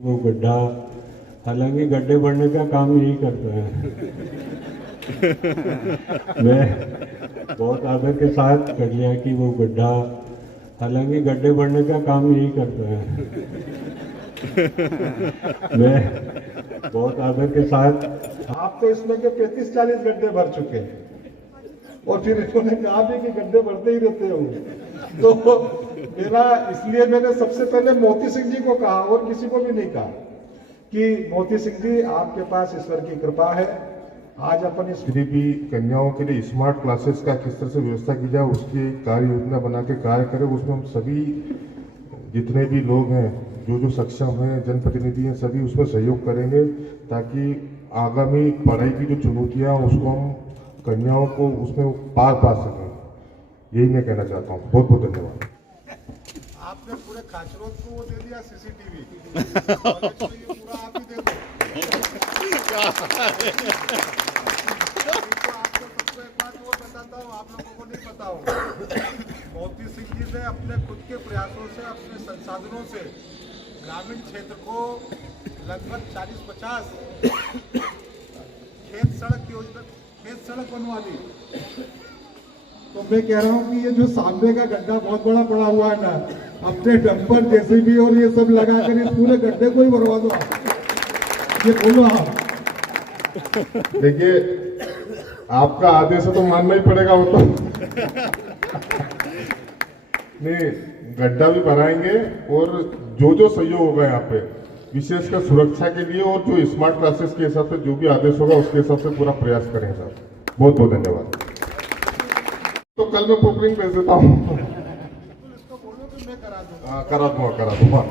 वो गड्ढा, हालांकि गड्ढे भरने का काम यही करता है। मैं बहुत आदर के साथ कर लिया कि वो गड्ढा, हालांकि गड्ढे भरने का काम यही करता है। मैं बहुत आदर के साथ। आप तो इसमें के 35-40 गड्ढे भर चुके हैं और फिर इन्होंने कहा भी कि गड्ढे भरते ही रहते हो। तो मेरा इसलिए मैंने सबसे पहले मोती सिंह जी को कहा और किसी को भी नहीं कहा कि मोती सिंह जी आपके पास ईश्वर की कृपा है। आज अपन इस गरीबी कन्याओं के लिए स्मार्ट क्लासेस का किस तरह से व्यवस्था की जाए उसकी कार्य योजना बना के कार्य करें। उसमें हम सभी जितने भी लोग हैं जो सक्षम हैं जनप्रतिनिधि हैं सभी उसमें सहयोग करेंगे ताकि आगामी पढ़ाई की जो चुनौतियां उसको हम कन्याओं को उसमें पार पा सकें। यही मैं कहना चाहता हूँ। बहुत बहुत धन्यवाद। आपने पूरे खाचरों को वो दे दिया सीसीटीवी, तो ये पूरा आप ही दे दो। आपको सबको एक बात वो बताता हूँ, आप लोगों को नहीं पता होगा। मोती सिंह जी ने अपने खुद के प्रयासों से, अपने संसाधनों से ग्रामीण क्षेत्र को लगभग 40-50 खेत सड़क योजना, खेत सड़क बनवा दी। तो मैं कह रहा हूँ कि ये जो सामने का गड्ढा बहुत बड़ा पड़ा हुआ है ना, अपने डंपर जैसे भी और ये सब लगाकर इस पूरे गड्ढे को ही भरवा दो आप। ये बोलो आप। देखिए आपका आदेश है तो मानना ही पड़ेगा वो तो। नहीं, गड्ढा भी भराएंगे और जो सहयोग होगा यहाँ पे विशेषकर सुरक्षा के लिए और जो स्मार्ट क्लासेस के हिसाब से जो भी आदेश होगा उसके हिसाब से पूरा प्रयास करेंगे सर। बहुत बहुत धन्यवाद। तो कल मैं पोपलिंग भेज देता हूँ। करा दूंगा।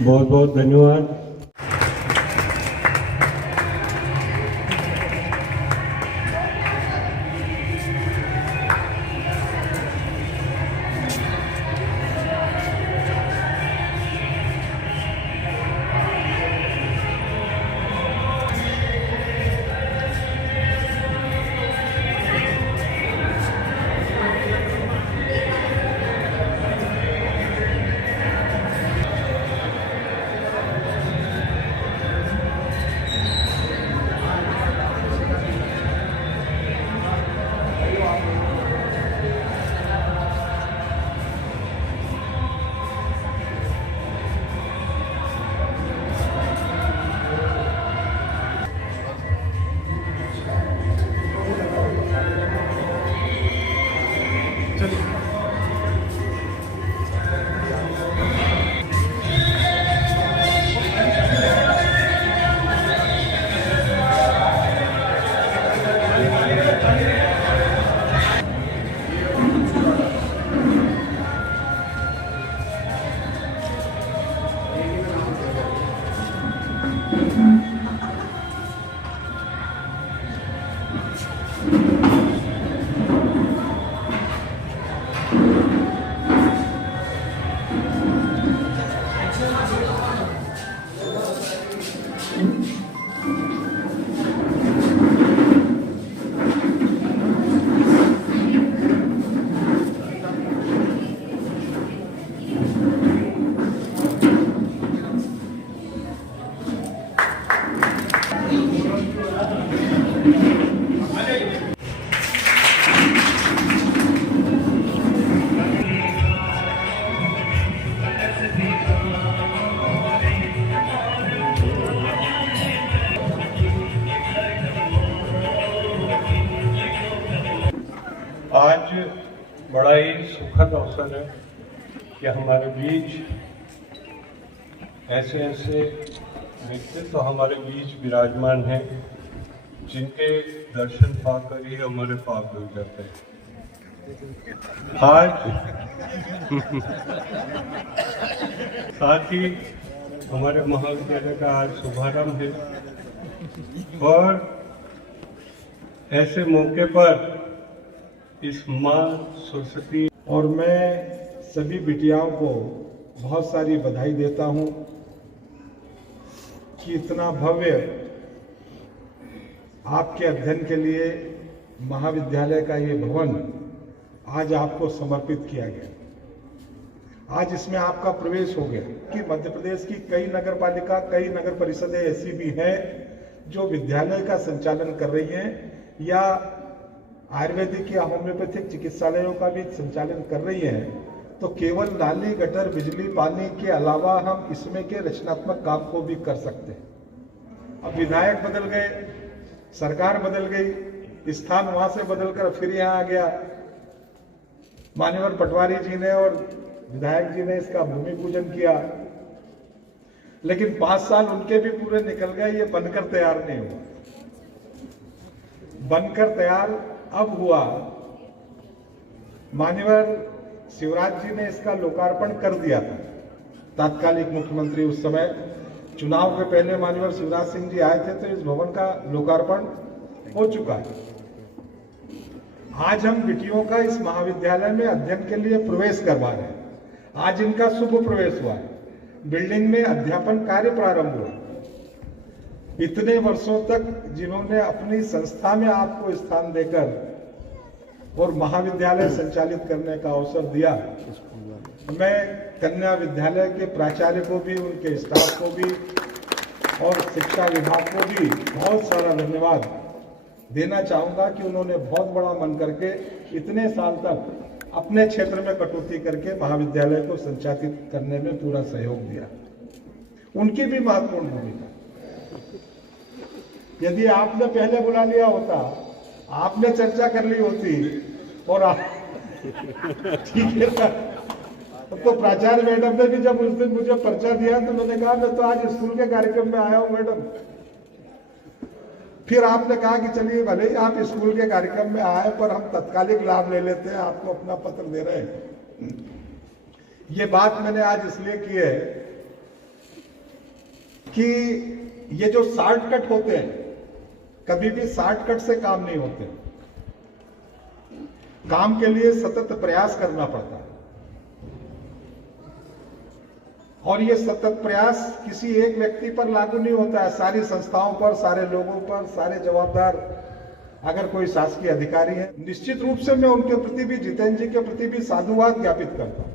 बहुत बहुत धन्यवाद। आज बड़ा ही सुखद अवसर है कि हमारे बीच ऐसे व्यक्तित्व हमारे बीच विराजमान हैं जिनके दर्शन पाकर ही हमारे पाप धुल जाते हैं। आज साथ ही हमारे महाविद्यालय का आज शुभारंभ है और ऐसे मौके पर इस माँ सरस्वती और मैं सभी बिटियाओं को बहुत सारी बधाई देता हूं कि इतना भव्य आपके अध्ययन के लिए महाविद्यालय का ये भवन आज आपको समर्पित किया गया। आज इसमें आपका प्रवेश हो गया कि मध्य प्रदेश की कई नगर पालिका, कई नगर परिषदें ऐसी भी हैं जो विद्यालय का संचालन कर रही हैं या आयुर्वेदिक या होम्योपैथिक चिकित्सालयों का भी संचालन कर रही हैं। तो केवल नाली, गटर, बिजली, पानी के अलावा हम इसमें के रचनात्मक काम को भी कर सकते हैं। अब विधायक बदल गए, सरकार बदल गई, स्थान वहां से बदलकर फिर यहाँ आ गया। मान्यवर पटवारी जी ने और विधायक जी ने इसका भूमि पूजन किया, लेकिन 5 साल उनके भी पूरे निकल गए, ये बनकर तैयार नहीं हुआ। बनकर तैयार अब हुआ, मान्यवर शिवराज जी ने इसका लोकार्पण कर दिया था। तात्कालिक मुख्यमंत्री उस समय, चुनाव के पहले मान्यवर शिवराज सिंह जी आए थे, तो इस भवन का लोकार्पण हो चुका है। आज हम बिटियों का इस महाविद्यालय में अध्ययन के लिए प्रवेश करवा रहे हैं। आज इनका शुभ प्रवेश हुआ है, बिल्डिंग में अध्यापन कार्य प्रारंभ हुआ। इतने वर्षों तक जिन्होंने अपनी संस्था में आपको स्थान देकर और महाविद्यालय संचालित करने का अवसर दिया, मैं कन्या विद्यालय के प्राचार्य को भी, उनके स्टाफ को भी और शिक्षा विभाग को भी बहुत सारा धन्यवाद देना चाहूंगा कि उन्होंने बहुत बड़ा मन करके इतने साल तक अपने क्षेत्र में कटौती करके महाविद्यालय को संचालित करने में पूरा सहयोग दिया। उनकी भी महत्वपूर्ण भूमिका। यदि आपने पहले बुला लिया होता, आपने चर्चा कर ली होती और ठीक है ना, तो प्राचार्य मैडम ने भी जब उस दिन मुझे पर्चा दिया तो मैंने कहा मैं तो आज स्कूल के कार्यक्रम में आया हूं मैडम। फिर आपने कहा कि चलिए भले ही आप स्कूल के कार्यक्रम में आए, पर हम तत्कालिक लाभ ले लेते हैं, आपको अपना पत्र दे रहे हैं। ये बात मैंने आज इसलिए की है कि ये जो शॉर्टकट होते हैं, कभी भी शॉर्टकट से काम नहीं होते। काम के लिए सतत प्रयास करना पड़ता है, और ये सतत प्रयास किसी एक व्यक्ति पर लागू नहीं होता है, सारी संस्थाओं पर, सारे लोगों पर, सारे जवाबदार अगर कोई शासकीय अधिकारी है। निश्चित रूप से मैं उनके प्रति भी, जितेंद्र जी के प्रति भी साधुवाद ज्ञापित करता हूं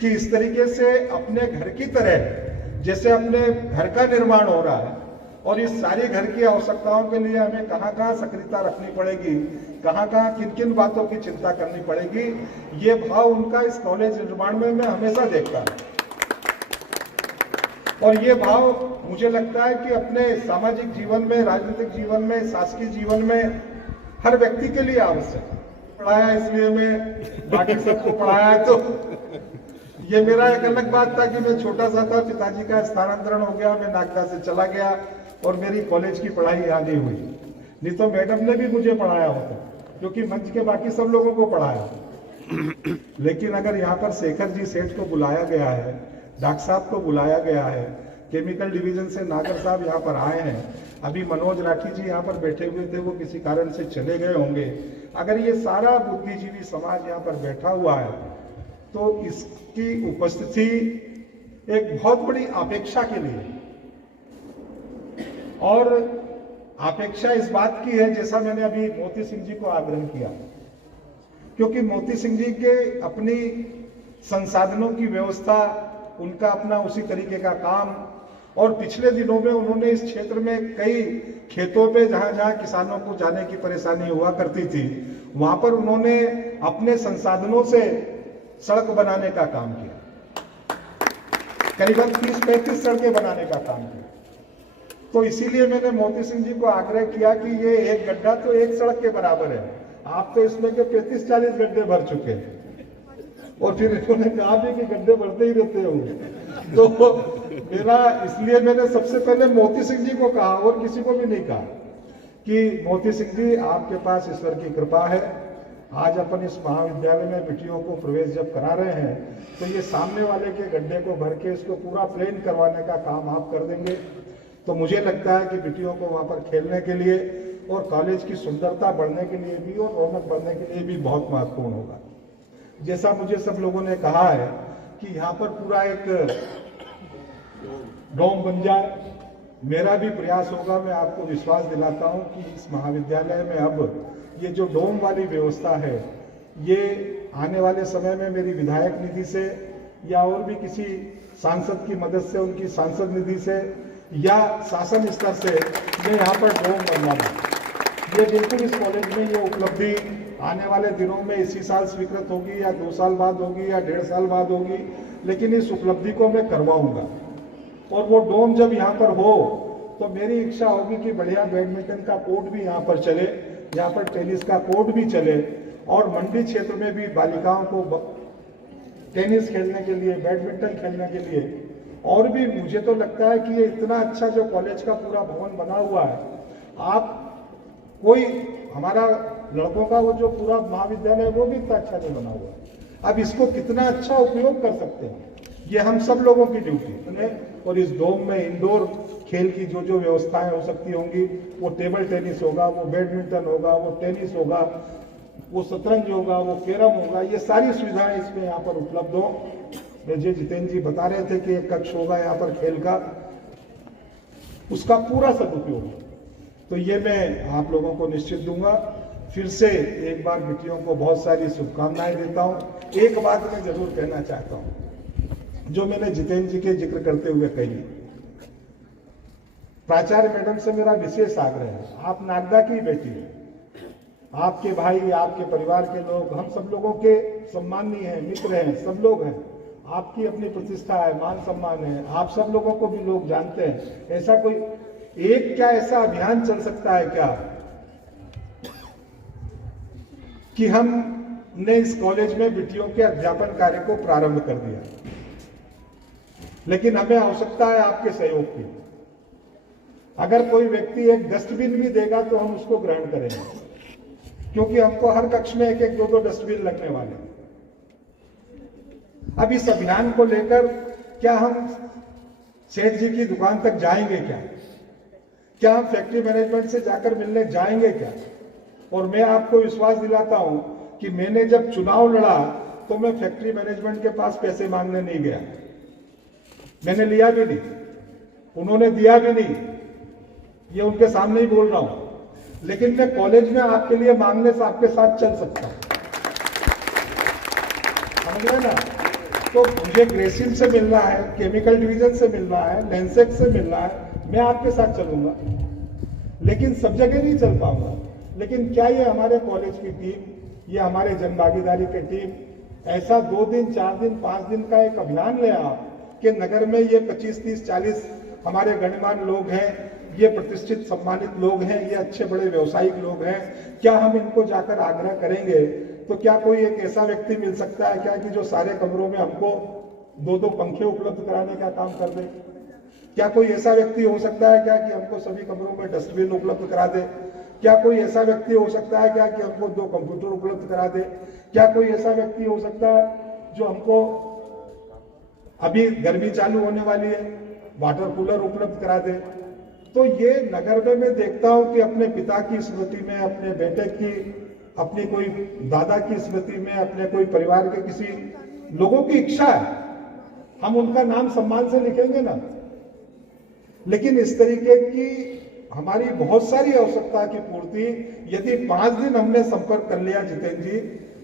कि इस तरीके से अपने घर की तरह जैसे अपने घर का निर्माण हो रहा है, और इस सारी घर की आवश्यकताओं के लिए हमें कहां-कहां सक्रियता रखनी पड़ेगी, कहां-कहां किन-किन बातों की चिंता करनी पड़ेगी, ये भाव उनका इस कॉलेज निर्माण में मैं हमेशा देखता हूं। और ये भाव मुझे लगता है कि अपने सामाजिक जीवन में, राजनीतिक जीवन में, शासकीय जीवन में हर व्यक्ति के लिए आवश्यक है। पढ़ाया इसलिए मैं बाकी सबको पढ़ाया, तो ये मेरा एक अलग बात था कि मैं छोटा सा था, पिताजी का स्थानांतरण हो गया, मैं नागदा से चला गया और मेरी कॉलेज की पढ़ाई यहाँ नहीं हुई। नहीं तो मैडम ने भी मुझे पढ़ाया होता, क्योंकि मंच के बाकी सब लोगों को पढ़ाया। लेकिन अगर यहाँ पर शेखर जी सेठ को बुलाया गया है, डॉक्टर साहब को बुलाया गया है, केमिकल डिवीजन से नागर साहब यहाँ पर आए हैं, अभी मनोज राठी जी यहाँ पर बैठे हुए थे, वो किसी कारण से चले गए होंगे। अगर ये सारा बुद्धिजीवी समाज यहाँ पर बैठा हुआ है, तो इसकी उपस्थिति एक बहुत बड़ी अपेक्षा के लिए, और अपेक्षा इस बात की है, जैसा मैंने अभी मोती सिंह जी को आग्रह किया, क्योंकि मोती सिंह जी के अपनी संसाधनों की व्यवस्था, उनका अपना उसी तरीके का काम, और पिछले दिनों में उन्होंने इस क्षेत्र में कई खेतों पे जहां किसानों को जाने की परेशानी हुआ करती थी, वहां पर उन्होंने अपने संसाधनों से सड़क बनाने का काम किया, करीबन 30-35 सड़कें बनाने का काम किया। तो इसीलिए मैंने मोती सिंह जी को आग्रह किया कि ये एक गड्ढा तो एक सड़क के बराबर है, आप तो इसमें के 35-40 गड्ढे भर चुके हैं। और फिर इन्होंने कहा भी कि गड्ढे भरते ही रहते हो। तो मेरा, इसलिए मैंने सबसे पहले मोती सिंह जी को कहा, और किसी को भी नहीं कहा, कि मोती सिंह जी आपके पास ईश्वर की कृपा है, आज अपन इस महाविद्यालय में बेटियों को प्रवेश जब करा रहे हैं, तो ये सामने वाले के गड्ढे को भर के इसको पूरा प्लेन करवाने का काम आप कर देंगे, तो मुझे लगता है कि बेटियों को वहाँ पर खेलने के लिए और कॉलेज की सुंदरता बढ़ने के लिए भी और रौनक बढ़ने के लिए भी बहुत महत्वपूर्ण होगा। जैसा मुझे सब लोगों ने कहा है कि यहाँ पर पूरा एक डोम बन जाए, मेरा भी प्रयास होगा। मैं आपको विश्वास दिलाता हूँ कि इस महाविद्यालय में अब ये जो डोम वाली व्यवस्था है, ये आने वाले समय में मेरी विधायक निधि से या और भी किसी सांसद की मदद से, उनकी सांसद निधि से या शासन स्तर से मैं यहाँ पर डोम बनवाऊंगा। ये बिल्कुल इस कॉलेज में ये उपलब्धि आने वाले दिनों में इसी साल स्वीकृत होगी या 2 साल बाद होगी या 1.5 साल बाद होगी, लेकिन इस उपलब्धि को मैं करवाऊंगा। और वो डोम जब यहाँ पर हो तो मेरी इच्छा होगी कि बढ़िया बैडमिंटन का कोर्ट भी यहाँ पर चले, यहाँ पर टेनिस का कोर्ट भी चले, और मंडी क्षेत्र में भी बालिकाओं को टेनिस खेलने के लिए, बैडमिंटन खेलने के लिए, और भी मुझे तो लगता है कि ये इतना अच्छा जो कॉलेज का पूरा भवन बना हुआ है, आप कोई हमारा लड़कों का वो जो पूरा महाविद्यालय वो भी इतना अच्छा नहीं बना हुआ है। अब इसको कितना अच्छा उपयोग कर सकते हैं, ये हम सब लोगों की ड्यूटी है। और इस डोम में इंडोर खेल की जो जो व्यवस्थाएं हो सकती होंगी, वो टेबल टेनिस होगा, वो बैडमिंटन होगा, वो टेनिस होगा, वो शतरंज होगा, वो कैरम होगा, ये सारी सुविधाएं इसमें यहाँ पर उपलब्ध हो। मुझे जितेंद्र जी बता रहे थे कि एक कक्ष होगा यहाँ पर खेल का, उसका पूरा सदुपयोग हो। तो ये मैं आप लोगों को निश्चित दूंगा। फिर से एक बार बेटियों को बहुत सारी शुभकामनाएं देता हूँ। एक बात मैं जरूर कहना चाहता हूँ जो मैंने जितेंद्र जी के जिक्र करते हुए कही, प्राचार्य मैडम से मेरा विशेष आग्रह है, आप नागदा की बेटी है, आपके भाई, आपके परिवार के लोग, हम सब लोगों के सम्मानीय हैं, मित्र हैं, सब लोग हैं, आपकी अपनी प्रतिष्ठा है, मान सम्मान है, आप सब लोगों को भी लोग जानते हैं। ऐसा कोई एक क्या ऐसा अभियान चल सकता है क्या कि हमने इस कॉलेज में बेटियों के अध्यापन कार्य को प्रारंभ कर दिया, लेकिन हमें आवश्यकता है आपके सहयोग की। अगर कोई व्यक्ति एक डस्टबिन भी देगा तो हम उसको ग्रहण करेंगे, क्योंकि हमको हर कक्ष में 1-1, 2-2 डस्टबिन लगने वाले हैं। अब इस अभियान को लेकर क्या हम सेठ जी की दुकान तक जाएंगे क्या हम फैक्ट्री मैनेजमेंट से जाकर मिलने जाएंगे क्या? और मैं आपको विश्वास दिलाता हूं कि मैंने जब चुनाव लड़ा तो मैं फैक्ट्री मैनेजमेंट के पास पैसे मांगने नहीं गया, मैंने लिया भी नहीं, उन्होंने दिया भी नहीं, ये उनके सामने ही बोल रहा हूं। लेकिन मैं कॉलेज में आपके लिए मांगने से आपके साथ चल सकता हूं, समझ रहे ना? तो मुझे ग्रेसिम से मिलना है, केमिकल डिवीजन से मिलना है, लेंसेक्स से मिलना है, मैं आपके साथ चलूंगा, लेकिन सब जगह नहीं चल पाऊंगा। लेकिन क्या ये हमारे कॉलेज की टीम, ये हमारे जन भागीदारी की टीम ऐसा 2 दिन, 4 दिन, 5 दिन का एक अभियान ले आप कि नगर में ये 25, 30, 40 हमारे गणमान्य लोग हैं, ये प्रतिष्ठित सम्मानित लोग हैं, ये अच्छे बड़े व्यवसायिक लोग हैं, क्या हम इनको जाकर आग्रह करेंगे तो क्या कोई एक ऐसा व्यक्ति मिल सकता है क्या कि जो सारे कमरों में हमको 2-2 पंखे उपलब्ध कराने का काम कर दे? क्या कोई ऐसा व्यक्ति हो सकता है क्या कि हमको सभी कमरों में डस्टबिन उपलब्ध करा दे? क्या कोई ऐसा व्यक्ति हो सकता है क्या कि हमको 2 कंप्यूटर उपलब्ध करा दे? क्या कोई ऐसा व्यक्ति हो सकता है जो हमको, अभी गर्मी चालू होने वाली है, वाटर कूलर उपलब्ध करा दे? तो ये नगर में मैं देखता हूं कि अपने पिता की स्मृति में, अपने बेटे की, अपनी कोई दादा की स्मृति में, अपने कोई परिवार के किसी लोगों की इच्छा है, हम उनका नाम सम्मान से लिखेंगे ना। लेकिन इस तरीके की हमारी बहुत सारी आवश्यकता की पूर्ति यदि 5 दिन हमने संपर्क कर लिया जितेंद्र जी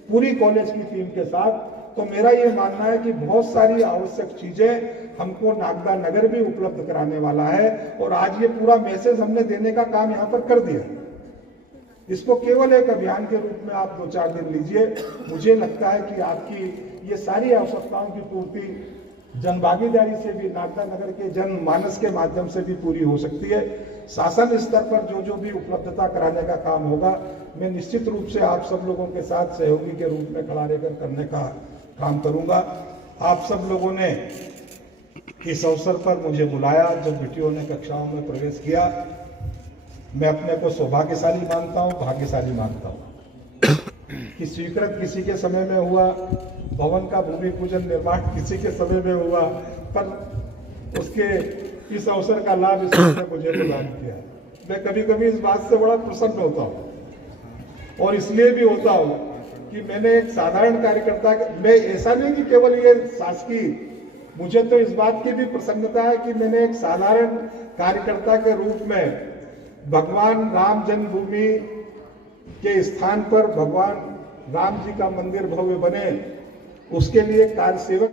पूरी कॉलेज की टीम के साथ, तो मेरा ये मानना है कि बहुत सारी आवश्यक चीजें हमको नागदा नगर भी उपलब्ध कराने वाला है। और आज ये पूरा मैसेज हमने देने का काम यहाँ पर कर दिया। इसको केवल एक अभियान के रूप में आप 2-4 दिन लीजिए, मुझे लगता है कि आपकी ये सारी आवश्यकताओं की पूर्ति जन भागीदारी से भी, नागदा नगर के जन मानस के माध्यम से भी पूरी हो सकती है। शासन स्तर पर जो जो भी उपलब्धता कराने का काम होगा, मैं निश्चित रूप से आप सब लोगों के साथ सहयोगी के रूप में खड़ा रहकर करने का काम करूंगा। आप सब लोगों ने इस अवसर पर मुझे बुलाया, जब बेटियों ने कक्षाओं में प्रवेश किया, मैं अपने को सौभाग्यशाली मानता हूँ, भाग्यशाली मानता हूँ कि स्वीकृत किसी के समय में हुआ, भवन का भूमि पूजन निर्माण किसी के समय में हुआ, पर उसके इस अवसर का लाभ इसने मुझे प्रदान किया। मैं कभी कभी इस बात से बड़ा प्रसन्न होता हूँ, और इसलिए भी होता हूँ कि मैंने एक साधारण कार्यकर्ता, मैं ऐसा नहीं कि केवल ये शासकीय, मुझे तो इस बात की भी प्रसन्नता है कि मैंने एक साधारण कार्यकर्ता के रूप में भगवान राम जन्मभूमि के स्थान पर भगवान राम जी का मंदिर भव्य बने, उसके लिए कार्य सेवक